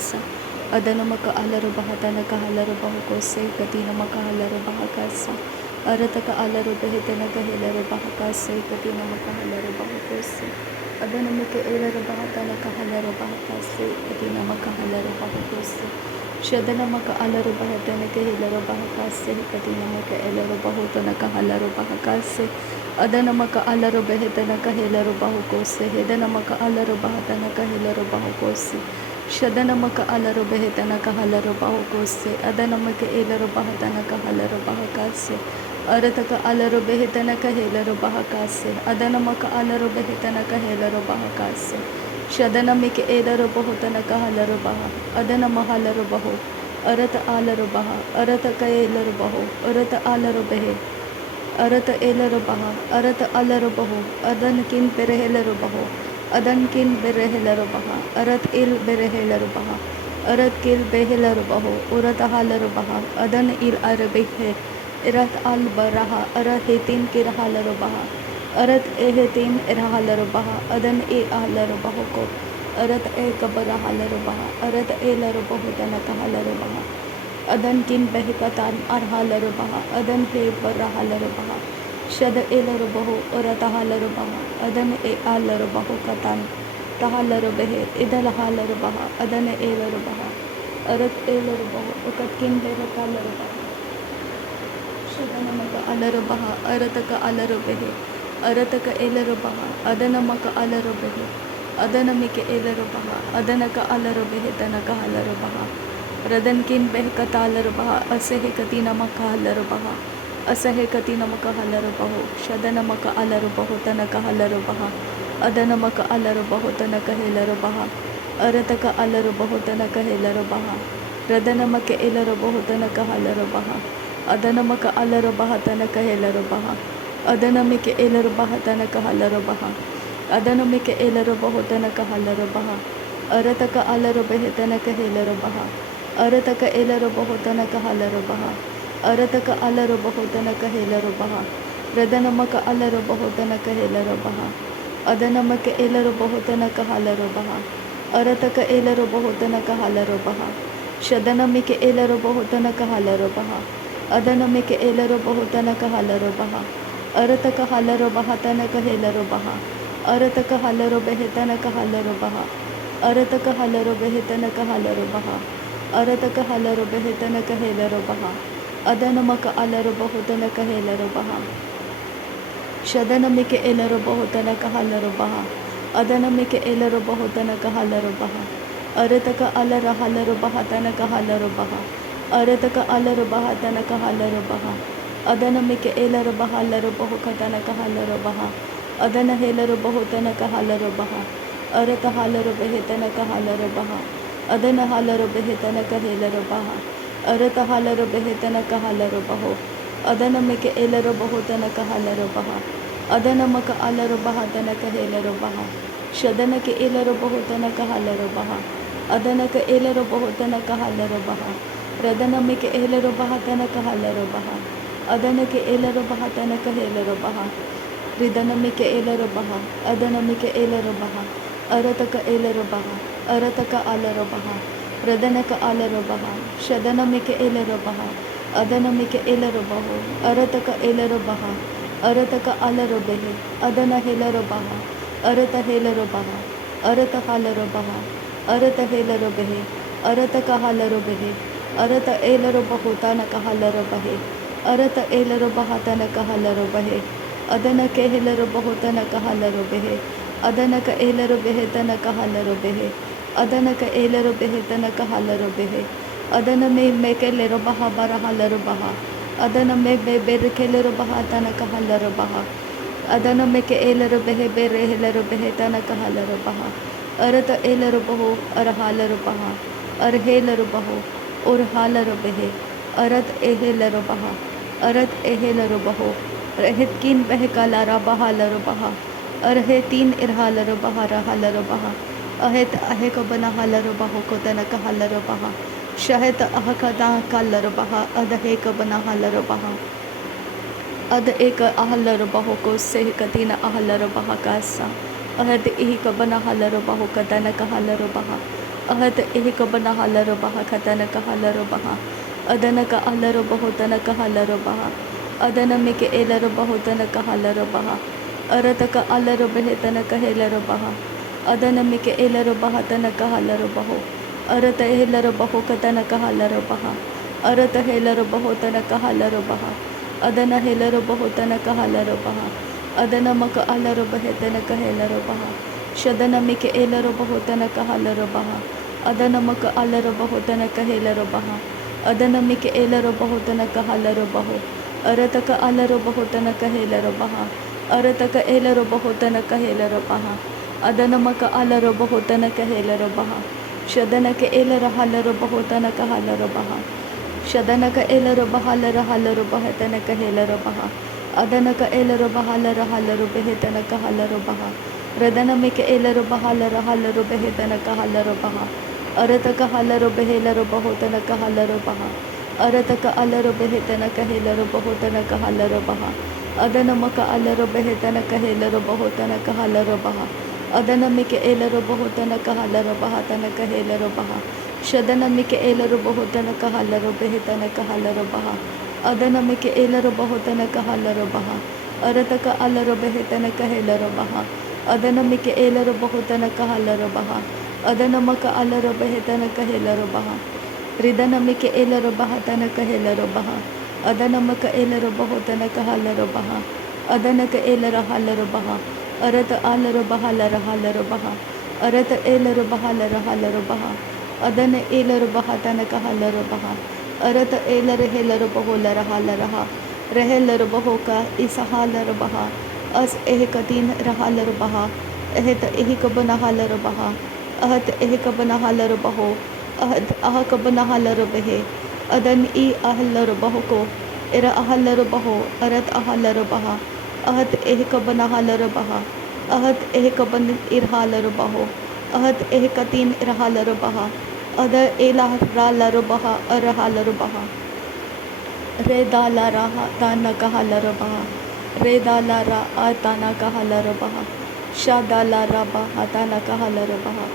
bahakasa. Adanamaka alaru bahatana kahalaru bahukose katinamaka halaru bahakasa. Arataka alaru behitana kahilaru bahakase katinamaka halaru bahukose. Adanamika elaru bahatana kahalaru bahakase katinamaka halaru bahukose. Shadanamaka alaru bahatana kahilaru bahakase katinamaka elaru bahutana kahalaru bahakase. Adanamaka alaru behitana kahilaru bahukose. Hedanamaka alaru bahatana kahilaru bahukose. Shadanamaka alaru behitana kahalaru bahukose. Adanamaka elaru bahatana kahalaru bahakase. Arataka alaru behitana kahilaru bahakase. Adanamaka alaru behitana kahilaru bahakase. Shadanamika elaru bahutana kahalaru baha. Adanamahalaru bahu. Arata alaru baha. Arata kaelaru bahu. Arata alaru behe. Arata elaru baha. Arata alaru bahu. Adankin berehelaru bahu. Adankin berehelaru baha. Arat il berehelaru baha. Arat kil behelaru bahu. Urata halaru baha. Adan il arabehe. Irat al baraha. Arat hetin kirahalaru baha. Arat ehetin irahalaru baha. Adan e ahalaru bahu ko. Arat e kabarahalaru baha. Arat elaru bahu tanakahalaru baha. Adan kin behikatan arhalaru baha. Adan he barahalaru baha. Shada elaru bahu. Urata halaru baha. Adan e alaru bahu katan. Tahalaru behe. Idalahalaru baha. Adan elaru baha. Arat elaru bahu. Ukat kin behikalaru baha. Shadanamaka alaru baha. Arataka alaru behe. Arataka elaru baha. Adanamaka alaru behe. Adanamika elaru baha. Adanaka alaru behe. Tanaka halaru baha. Radankin behkatalaru baha. Asehe katinamaka halaru baha. Asahe katinamaka halaru bahu. Shadanamaka alaru bahu. Tanaka halaru baha. Adanamaka alaru bahu. Tanaka helaru baha. Arataka alaru bahu. Tanaka helaru baha. Radanamaka elaru bahu. Tanaka halaru baha. Adanamaka alaru baha. Tanaka helaru baha. Adanamika elaru baha. Tanaka halaru baha. Adanamika elaru bahu. Tanaka halaru baha. Arataka alaru behe. Tanaka helaru baha. Arataka elaru bahu. Tanaka halaru baha. Arataka alaru bahu. Tanaka helaru baha. Radanamaka alaru bahu. Tanaka helaru baha. Adanamaka elaru bahu. Tanaka halaru baha. Arataka elaru bahu. Tanaka halaru baha. Shadanamika elaru bahu. Tanaka halaru baha. Adanamika elaru bahu. Tanaka halaru baha. Arataka halaru baha. Tanaka helaru baha. Arataka halaru behe. Tanaka halaru baha. Arataka halaru behe. Tanaka halaru baha. Arataka halaru behe. Tanaka helaru baha. Adanamaka alaru bahu. Tanaka helaru baha. Shadanamika elaru bahu. Tanaka halaru baha. Adanamika elaru bahu. Tanaka halaru baha. Arataka alara halaru baha. Tanaka halaru baha. Arataka alaru baha. Tanaka halaru baha. Adanamika elaru baha. Alaru bahu. Tanaka halaru baha. Adana helaru bahu. Tanaka halaru baha. Arata halaru behe. Tanaka halaru baha. Adana halaru behe. Tanaka helaru baha. Arata halaru behe. Tanaka halaru bahu. Adanamika elaru bahu. Tanaka halaru baha. Adanamaka alaru baha. Tanaka helaru baha. Shadanaka elaru bahu. Tanaka halaru baha. Adanaka elaru bahu. Tanaka halaru baha. Radanamika elaru baha. Tanaka halaru baha. Adanaka elaru baha. Tanaka helaru baha. Ridanamika elaru baha. Adanamika elaru baha. Arataka elaru baha. Arataka alaru baha. Radanaka alaru baha. Shadanamika elaru baha. Adanamika elaru bahu. Arataka elaru baha. Arataka alaru behe. Adana helaru baha. Arata helaru baha. Arata halaru baha. Arata helaru behe. Arataka halaru behe. Arata elaru bahu. Tanaka halaru bahe. Arata elaru baha. Tanaka halaru bahe. Adanaka helaru bahu. Tanaka halaru behe. Adanaka elaru behe. Tanaka halaru behe. Adanaka elaru behe. Tanaka halaru behe. Adana me mekeleru baha. Barahalaru baha. Adana me berekeleru baha. Tanaka halaru baha. Adana meke elaru behe. Berehelaru behe. Tanaka halaru baha. Arata elaru bahu. Arahalaru baha. Arhelaru bahu. Urhalaru behe. Arat ehelaru baha. Arat ehelaru bahu. Rahitkin behekalara bahalaru baha. Arhetin irhalaru baha. Rahalaru baha. Ahet ahekabana halaru bahu. Kotanaka halaru baha. Shahet ahakada kalaru baha. Adahekabana halaru baha. Ad eka ahalaru bahu ko sehikatina ahalaru baha kasa. Ahad ihikabana halaru bahu. Katanaka halaru baha. अहत एक बना huller बहा खतन का huller बहा अदन का अलर बहुतन का huller बहा अदन में के एलर बहुतन का हलर बहा अरत का अलर बहेतन का हेलर बहा अदन में के एलर बहतन का हलर बहो अरत हेलर बहो कतन का हलर बहा अरत हेलर बहुतन का हलर बहा अदन हेलर बहुतन का हलर बहा अदन मक अलर बहेतन का हेलर बहा शदन में के एलर बहुतन का हलर बहा अदन मक अलर बहुतन का हेलर बहा अदन में के एलर बहुतन का हलर बहो अरत का अलर बहुतन का हेलर बहा अरत का एलर बहुतन का हेलर बहा अदन मक अलर बहुतन का हेलर बहा शदन के एलर हलर बहुतन का हलर बहा शदन का एलर बहलर हलर बहतन का हेलर बहा अदन का एलर बहलर हलर बहतन का हलर बहा रदन में के एलर बहलर हलर बहतन का हलर बहा अरत का हलर बहेलर बहुतन का हलर बहा अरत का अलर बहेतन का हेलर बहुतन का हलर बहा अदन मक अलर बहेतन का हेलर बहुतन का हलर बहा अदन में के एलर बहुतन का हलर बहतन का हेलर बहा शदन में के एलर बहुतन का हलर बहेतन का हलर बहा अदन में के एलर बहुतन का हलर बहा अरत का अलर बहेतन का हेलर बहा अदन में के एलर बहुतन का हलर बहा अदन मक अलर बहेतन का हेलर बहा रिदन में के एलर बहतन का हेलर बहा अदन मक एलर बहुतन का हलर बहा अदन का एलर हलर बहा अरत अलर बहलर हलर बहा अरत एलर बहलर हलर बहा अदन एलर बहतन का हलर बहा अरत एलर हेलर बहुलर हलर हा रहेलर बहो का इस हालर बहा अस एह कतीन रहलर बहा एहत एह कबन हलर बहा अहत एह कबन हलर बहो अहत अह कबन हलर बहे अदन ई अहलर बहो को इर अहलर बहो अरत अहलर बहा अहत एह कबन हलर बहा अहत एह कबन इरहालर बहो अहत एह कतीन इरहालर बहा अद एला रालर बहा अरहालर बहा रे दाला राहा ताना का हलर बहा रे दाला रा आताना का हलर बहा शादाला राबा हताना का हलर बहा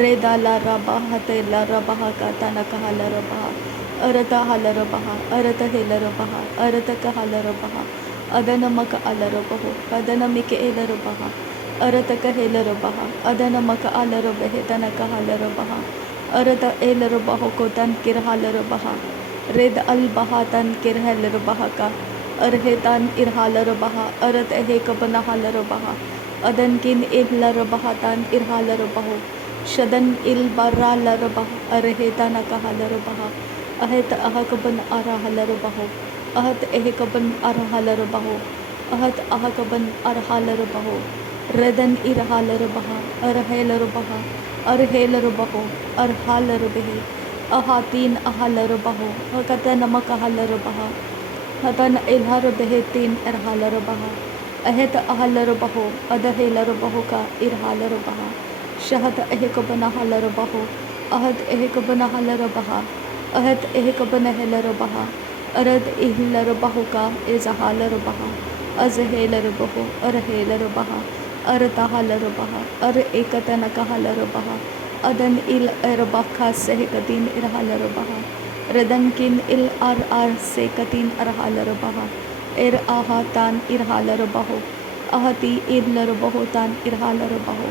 रे दाला राबा हतेला रबहा का ताना का हलर बहा अरत हलर बहा अरत हेलर बहा अरत का हलर बहा अदन मक अलर बहो अदन मिक एलर बहा अरत का हेलर बहा अदन मक अलर बहे तन का हलर बहा अरत एलर बहो को तन किर हलर बहा रेद अल बहा तन किर हेलर बहा का अरहे तन इरहालर बहा अरत एहे कबन हलर बहा अदन किन इलर बहा तन इरहालर बहो शदन इल बर्रालर बहा अरहे तन का हलर बहा अहत अह कबन अरहलर बहो अहत एह कबन अरहलर बहो अहत अह कबन अरहालर बहो रदन इरहालर बहा अरहेलर बहा अरहेलर बहो अरहालर बहे अहातीन अहलर बहो हकतन मक हलर बहा हतन इलहर बहे तीन अरहालर बहा अहत अहलर बहो अदहेलर बहो का इरहालर बहा शहत एह कबन हलर बहो अहत एह कबन हलर बहा अहत एह कबन हेलर बहा अरद इहलर बहो का इजहालर बहा अजहेलर बहो अरहेलर बहा अरतहलर बहा अर एकतन का हलर बहा अदन इल अरबा खा सह कतीन इरहालर बहा रदन किन इल आर से कतीन अरहालर बहा एर आहा तान इरहालर बहो अहती इलर बहो तान इरहालर बहो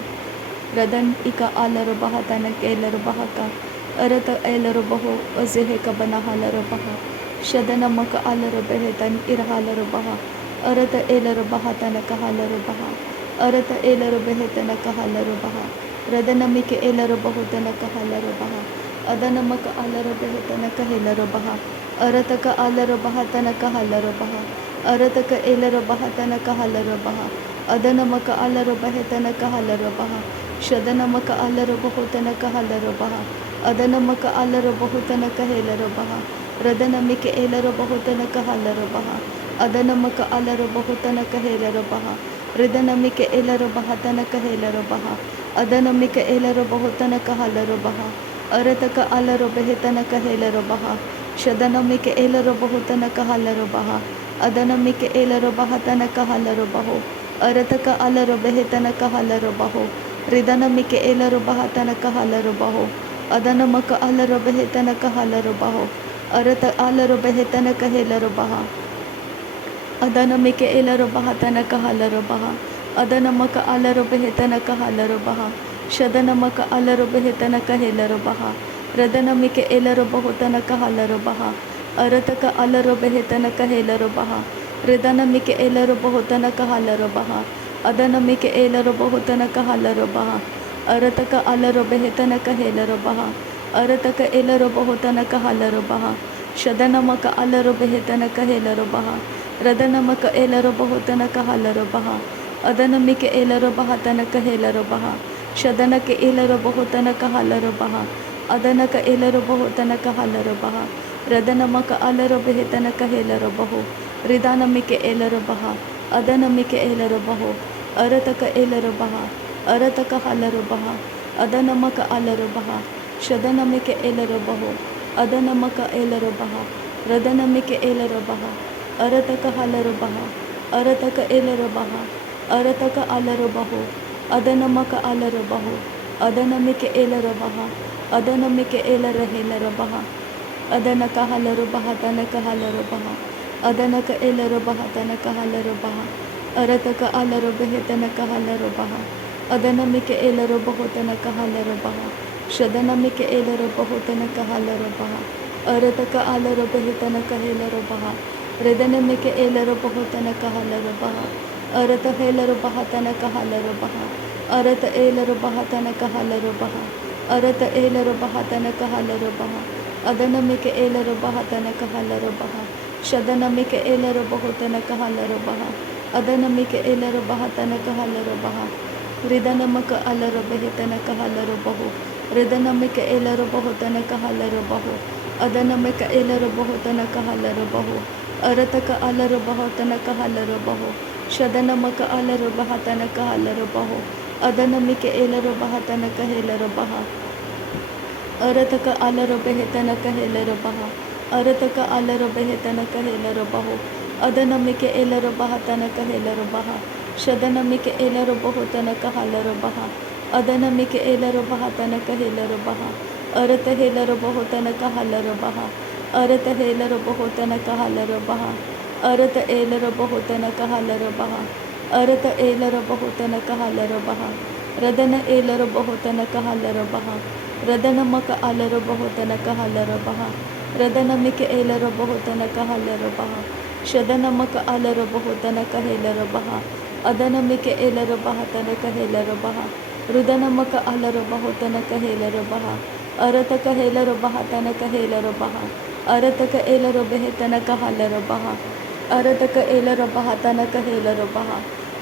रदन इका आलर बहा तन केलर बहा का अरत एलर बहो अजह कबन हलर बहा शदन मक आलर बहे तन इरहालर बहा अरत एलर बहा तन का हलर बहा अरत एलर बहे तन का हलर बहा रदन मिक एलर बहो तन का हलर बहा अदन मक आलर बहे तन का हेलर बहा अरत का आलर बहा तन का हलर बहा अरत का एलर बहा तन का हलर बहा अदन मक आलर बहे तन का हलर बहा शदन मक आलर बहो तन का हलर बहा अदन मक आलर बहो तन का हेलर बहा रदन मिक एलर बहो तन का हलर बहा अदन मक आलर बहो तन का हेलर बहा रिदन मिक एलर बहा तन का हेलर बहा अदन मिक एलर बहो तन का हलर बहा अरत का आलर बहे तन का हेलर बहा शदन मिक एलर बहो तन का हलर बहा अदन मिक एलर बहा तन का हलर बहो अरत का आलर बहे तन का हलर बहो रिदन मिक एलर बहा तन का हलर बहो Adanamaka Alarabahetana Kahalarubaho. Arata Alarabahetana Kahelarubaha. Adanamike Elarabahatana Kahalarubaha. Adanamaka Alarabahetana Kahalarubaha. Shadanamaka Alarabahetana Kahelarubaha. Radanamike Elarabahotana Kahalarubaha. Arataka Alarabahetana Kahelarubaha. Ridanamike Elarabahotana Kahalarubaha. Adanamike Elarabahotana Kahalarubaha. Arataka Alarabahetana Kahelarubaha. Arataka Elarabahotana Kahalarubaha. Shadanamaka Alarabahetana Kahelarubaha. Radanamaka Elarabahotana Kahalarubaha. Adanamike Elarabahatana Kahelarubaha. Shadanaka Elarabahotana Kahalarubaha. Adanaka Elarabahatana Kahalarubaha. Radanamaka Alarabahetana Kahelarubaho. Ridanamike Elarabaha. Adanamike Elarabaho. Arataka Elarabaha. Arataka Halarabaha. Adanamaka Alarabaha. Shadanamike Elarabaho. Adanamaka Elarabaha. Radanamike Elarabaha. Arataka Halarabaha. Arataka Elarabaha. Arataka Alarabaho. Adanamaka Alarabaho. Adanamike Elarabaha. Adanamike Elarahelabaha. Adanaka Halarabaha. Tanaka Halarabaha. Adanaka Elarabaha. Tanaka Halarabaha. Arataka Alarabahe. Tanaka Halarabaha. Adanamike Elarabaho. Tanaka Halarabaha. Shadanamike Elarabaho. Tanaka Halarabaha. Arataka Alarabahe. Tanaka Helarabaha. Redanamike Elarabaho. Tanaka Halarabaha. Arata Helarabaha. Tanaka Halarabaha. Arata Elarabaha. Tanaka Halarabaha. Arata Elarabaha. Tanaka Halarabaha. Adanamike Elarabaha. Tanaka Halarabaha. Shadanamike Elarabaho. Tanaka Halarabaha. Adanamike Elarabaha. Tanaka Halarabaha. Ridanamaka Alarabahe. Tanaka Halarabaho. Ridanamike Elarabaho. Tanaka Halarabaho. Adanamika Elarabaho. Tanaka Halarabaho. Arataka Alarabaho. Tanaka Halarabaho. Shadanamaka Alarabaha. Tanaka Halarabaho. Adanamike Elarabaha. Tanaka Helarabaha. Arataka Alarabahe. Tanaka Helarabaha. Arataka Alarabahe. Tanaka Helarabaho. Adanamike Elarabaha. Tanaka Helarabaha. Shadanamike Elarabaho. Tanaka Halarabaha. Adanamike Elarabaha. Tanaka Helarabaha. Arata Helarabaho. Tanaka Halarabaha. Arata Helarabaho. Tanaka Halarabaha. Arata Elarabaho. Tanaka Halarabaha. Arata Elarabaho. Tanaka Halarabaha. Radana Elarabaho. Tanaka Halarabaha. Radanamaka Alarabaho. Tanaka Halarabaha. Radanamike Elarabaho. Tanaka Halarabaha. Shadanamaka Alarabaho. Tanaka Helarabaha. Adanamike Elarabaha. Tanaka Helarabaha. Rudanamaka Alarabaho. Tanaka Helarabaha. Arataka Helarabaha. Tanaka Helarabaha. Arataka Elarabahe. Tanaka Halarabaha. Arataka Elarabaha. Tanaka Helarabaha.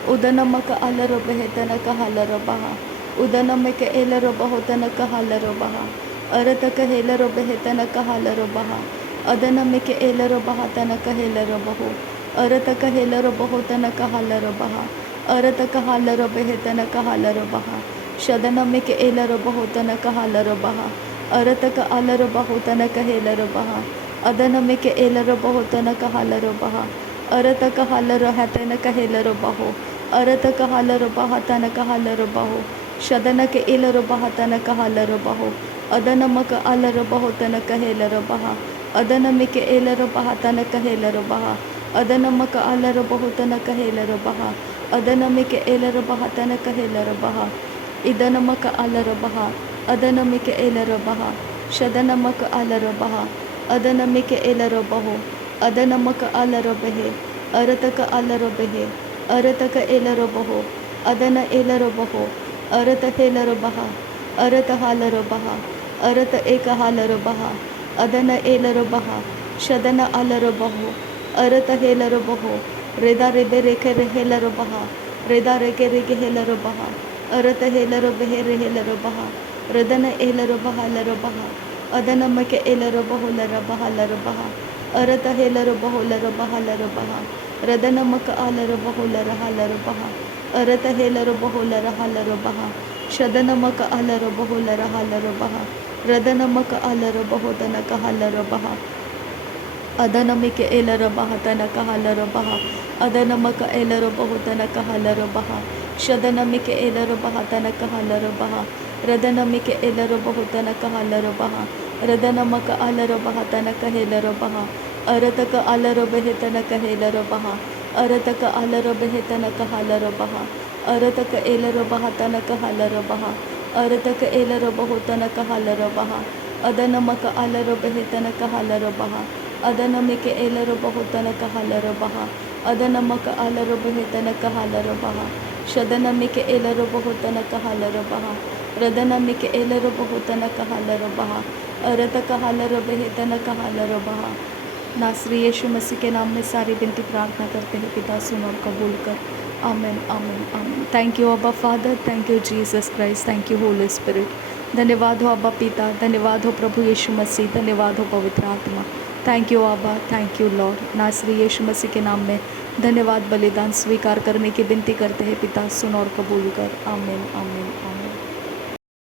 Udanamaka Alarabahe. Tanaka Halarabaha. Udanamika Elarabaho. Tanaka Halarabaha. Arataka Helarabahe. Tanaka Halarabaha. Adanamika Elarabaha. Tanaka Helarabaho. Arataka Helarabaho. Tanaka Halarabaha. Arataka Halarabahe. Tanaka Halarabaha. Shadanamika Elarabaho. Tanaka Halarabaha. Arataka Alarabaho. Tanaka Helarabaha. Adanamika Elarabaho. Tanaka Halarabaha. Arataka Halaraha. Tanaka Helarabaho. Arataka Halarabaha. Tanaka Halarabaho. Shadanaka Elarabaha. Tanaka Halarabaho. Adanamaka Alarabaho. Tanaka Helarabaha. Adanamika Elarabaha. Tanaka Helarabaha. Adanamaka Alarabaho. Tanaka Helarabaha. Adanamika Elarabaha. Tanaka Helarabaha. Idanamaka Alarabaha. Adanamika Elarabaha. Shadanamaka Alarabaha. Adanamika Elarabaho. Adanamaka Alarabahe. Arataka Alarabahe. Arataka Elarabaho. Adana Elarabaho. Arata Helarabaha. Arata Halarabaha. Arata Eka Halarabaha. Adana Elarabaha. Shadana Alarabaho. Arata Helarabaho. Reda Rebe Reke Helarabaha. Reda Reke Reke Helarabaha. Arata Helarabahe Helarabaha. Radana Elarabaha Larabaha. Adanamaka Elarabaho Larabaha Larabaha. Arata Helarabaho Larabaha Larabaha. Radanamaka Alarabaho Laraha Larabaha. Arata Helarabaho Laraha Larabaha. Shadanamaka Alarabaho Laraha Larabaha. Radanamaka Alarabaho Tanaka Halarabaha. Adanamika Elarabaha. Tanaka Halarabaha. Adanamaka Elarabaho. Tanaka Halarabaha. Shadanamika Elarabaha. Tanaka Halarabaha. रदनमिक एलरबहुतन कहलरबहा रदनमक अलरबहतन कहेलरबहा अरतक अलरबहेतन कहेलरबहा अरतक अलरबहेतन कहलरबहा अरतक एलरबहतन कहलरबहा अरतक एलरबहुतन कहलरबहा अदनमक अलरबहेतन कहलरबहा अदनमिक एलरबहुतन कहलरबहा अदनमक अलरबहेतन कहलरबहा शदनमिक एलरबहुतन कहलरबहा रदनमिक एलरबहुतन कहलरबहा अरतक अलरबहेतन कहलरबहा। नासरी यीशु मसीह के नाम में सारी विनती प्रार्थना करते हैं पिता, सुन और कबूल कर। आमीन आमीन आमीन। थैंक यू अब्बा father, thank you Jesus Christ, thank you Holi spirit. धन्यवाद हो अब्बा पिता, धन्यवाद हो प्रभु यीशु मसीह, धन्यवाद हो पवित्र आत्मा। थैंक यू अब्बा, थैंक यू लॉर्ड। नासरी यीशु मसीह के नाम में धन्यवाद बलिदान स्वीकार करने की विनती करते हैं पिता, सुन और कबूल कर। आमीन आमीन आमीन।